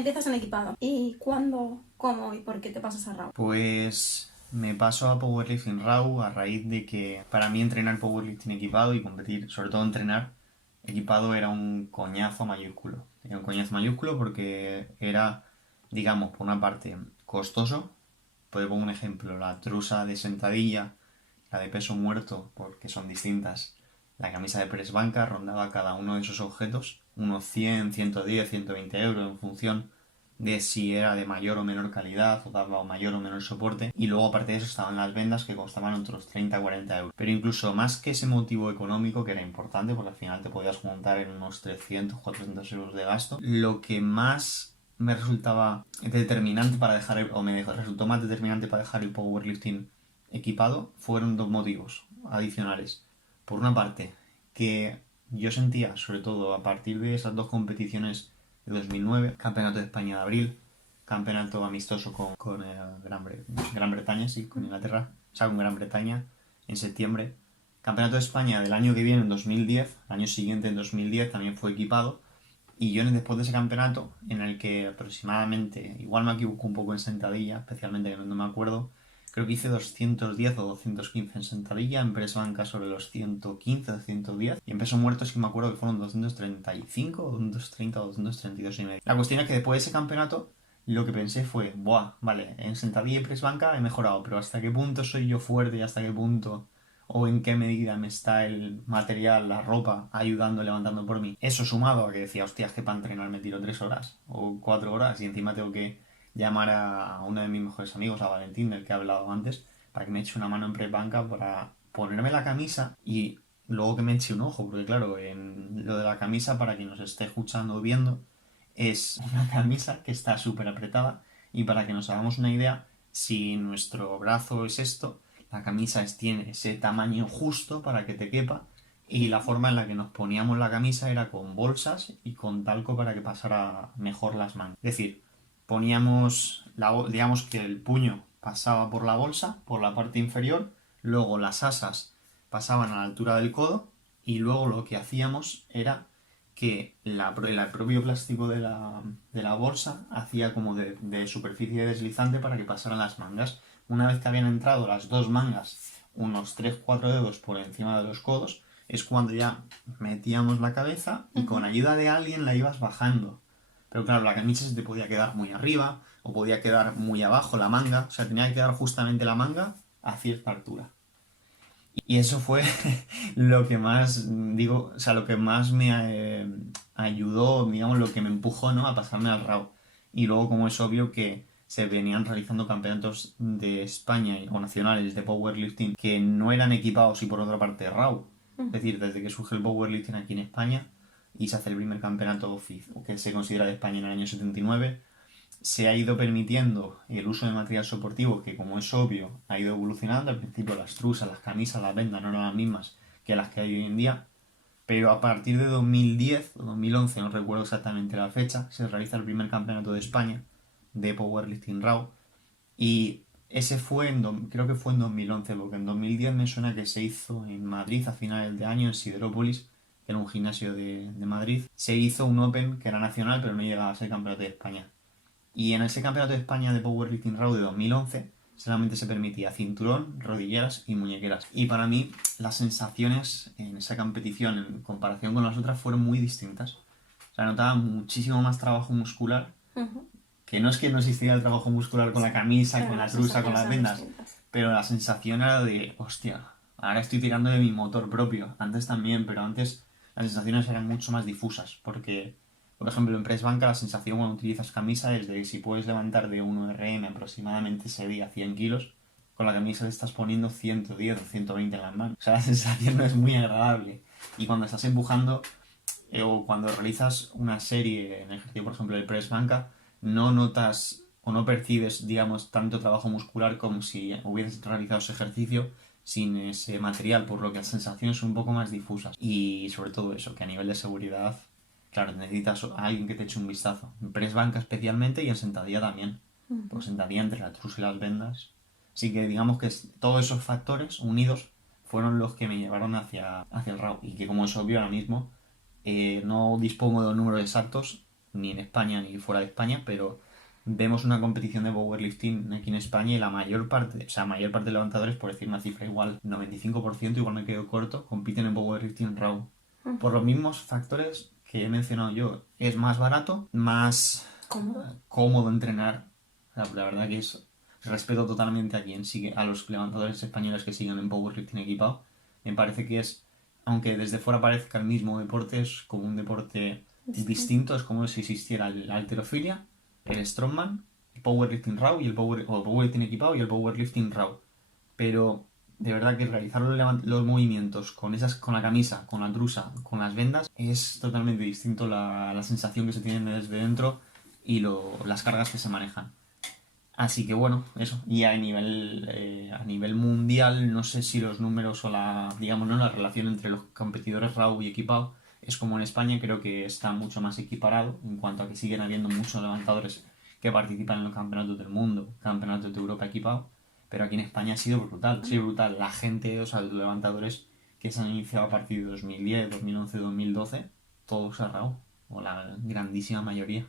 empiezas en equipado. ¿Y cuándo, cómo y por qué te pasas a RAW? Pues me paso a Powerlifting RAW a raíz de que para mí entrenar Powerlifting equipado y competir, sobre todo entrenar equipado, era un coñazo mayúsculo. Era un coñazo mayúsculo porque era, digamos, por una parte costoso. Puedo poner un ejemplo, la trusa de sentadilla, la de peso muerto, porque son distintas. La camisa de press banca rondaba cada uno de esos objetos unos 100, 110, 120 euros en función de si era de mayor o menor calidad o daba mayor o menor soporte. Y luego aparte de eso estaban las vendas que costaban otros 30, 40 euros. Pero incluso más que ese motivo económico, que era importante porque al final te podías montar en unos 300, 400 euros de gasto, lo que más me resultaba determinante para dejar resultó más determinante para dejar el powerlifting equipado fueron dos motivos adicionales. Por una parte, que yo sentía, sobre todo a partir de esas dos competiciones de 2009, Campeonato de España de abril, campeonato amistoso con Gran Bretaña, sí, con Inglaterra, o sea, con Gran Bretaña en septiembre, Campeonato de España del año que viene, en 2010, el año siguiente, en 2010, también fue equipado, y yo después de ese campeonato, en el que aproximadamente, igual me equivoco un poco en sentadilla, especialmente que no me acuerdo, creo que hice 210 o 215 en sentadilla, en press banca sobre los 115 o 110, y en peso muerto sí que me acuerdo que fueron 235 o 230 o 232 y medio. La cuestión es que después de ese campeonato, lo que pensé fue, buah, vale, en sentadilla y press banca he mejorado, pero ¿hasta qué punto soy yo fuerte y hasta qué punto o en qué medida me está el material, la ropa, ayudando, levantando por mí? Eso sumado a que decía, hostia, es que para entrenar me tiro 3 horas o 4 horas y encima tengo que llamar a uno de mis mejores amigos, a Valentín, del que he hablado antes, para que me eche una mano en press banca para ponerme la camisa y luego que me eche un ojo, porque claro, en lo de la camisa, para quien nos esté escuchando o viendo, es una camisa que está súper apretada y para que nos hagamos una idea, si nuestro brazo es esto, la camisa tiene ese tamaño justo para que te quepa y la forma en la que nos poníamos la camisa era con bolsas y con talco para que pasara mejor las mangas. Es decir, poníamos, digamos que el puño pasaba por la bolsa, por la parte inferior, luego las asas pasaban a la altura del codo y luego lo que hacíamos era que el propio plástico de la bolsa hacía como de superficie deslizante para que pasaran las mangas. Una vez que habían entrado las dos mangas unos 3-4 dedos por encima de los codos, es cuando ya metíamos la cabeza y con ayuda de alguien la ibas bajando. Pero claro, la camisa se te podía quedar muy arriba o podía quedar muy abajo la manga, o sea, tenía que quedar justamente la manga a cierta altura. Y eso fue lo que más, digo, o sea, lo que más me ayudó, digamos, lo que me empujó, ¿no?, a pasarme al RAW. Y luego, como es obvio que se venían realizando campeonatos de España o nacionales de powerlifting que no eran equipados y por otra parte RAW. Es decir, desde que surge el powerlifting aquí en España y se hace el primer campeonato que se considera de España en el año 79, se ha ido permitiendo el uso de material soportivo que, como es obvio, ha ido evolucionando. Al principio las trusas, las camisas, las vendas no eran las mismas que las que hay hoy en día, pero a partir de 2010 o 2011, no recuerdo exactamente la fecha, se realiza el primer campeonato de España de Powerlifting RAW y ese fue, creo que fue en 2011, porque en 2010 me suena que se hizo en Madrid a finales de año, en Siderópolis, que era un gimnasio de Madrid. Se hizo un Open que era nacional, pero no llegaba a ser campeonato de España. Y en ese campeonato de España de Powerlifting RAW de 2011 solamente se permitía cinturón, rodilleras y muñequeras. Y para mí las sensaciones en esa competición en comparación con las otras fueron muy distintas. O sea, notaba muchísimo más trabajo muscular, que no es que no existiera el trabajo muscular con la camisa, Pero con la las trusa, con las sensaciones vendas, eran distintas. pero la sensación era de, hostia, ahora estoy tirando de mi motor propio. Antes también, pero antes las sensaciones eran mucho más difusas, porque por ejemplo, en press banca la sensación cuando utilizas camisa es de que si puedes levantar de 1 RM aproximadamente ese día 100 kilos, con la camisa te estás poniendo 110 o 120 en las manos. O sea, la sensación no es muy agradable. Y cuando estás empujando o cuando realizas una serie en ejercicio, por ejemplo, el press banca, no notas o no percibes, digamos, tanto trabajo muscular como si hubieras realizado ese ejercicio sin ese material, por lo que las sensaciones son un poco más difusas. Y sobre todo eso, que a nivel de seguridad, claro, necesitas a alguien que te eche un vistazo. En press banca especialmente y en sentadilla también. Por sentadilla entre la trusa y las vendas. Así que digamos que todos esos factores unidos fueron los que me llevaron hacia el RAW. Y que, como es obvio, ahora mismo no dispongo de los números exactos, ni en España ni fuera de España, pero vemos una competición de powerlifting aquí en España y mayor parte de levantadores, por decir una cifra igual, 95%, igual me quedo corto, compiten en powerlifting raw. Por los mismos factores que he mencionado yo, es más barato, más cómodo entrenar. O sea, la verdad que es respeto totalmente a quien sigue, a los levantadores españoles que siguen en powerlifting equipado. Me parece que es, aunque desde fuera parezca el mismo deporte, es como un deporte distinto. Es como si existiera la halterofilia, el strongman, el powerlifting raw y el powerlifting equipado y el powerlifting raw. Pero de verdad que realizar los movimientos con la camisa, con la trusa, con las vendas, es totalmente distinto la sensación que se tiene desde dentro y las cargas que se manejan. Así que bueno, eso. Y a nivel mundial, no sé si los números o digamos, ¿no? La relación entre los competidores RAW y equipado es como en España, creo que está mucho más equiparado en cuanto a que siguen habiendo muchos levantadores que participan en los campeonatos del mundo, campeonatos de Europa equipado, pero aquí en España ha sido brutal. La gente, o sea, los levantadores que se han iniciado a partir de 2010, 2011, 2012, todos a RAW, o la grandísima mayoría.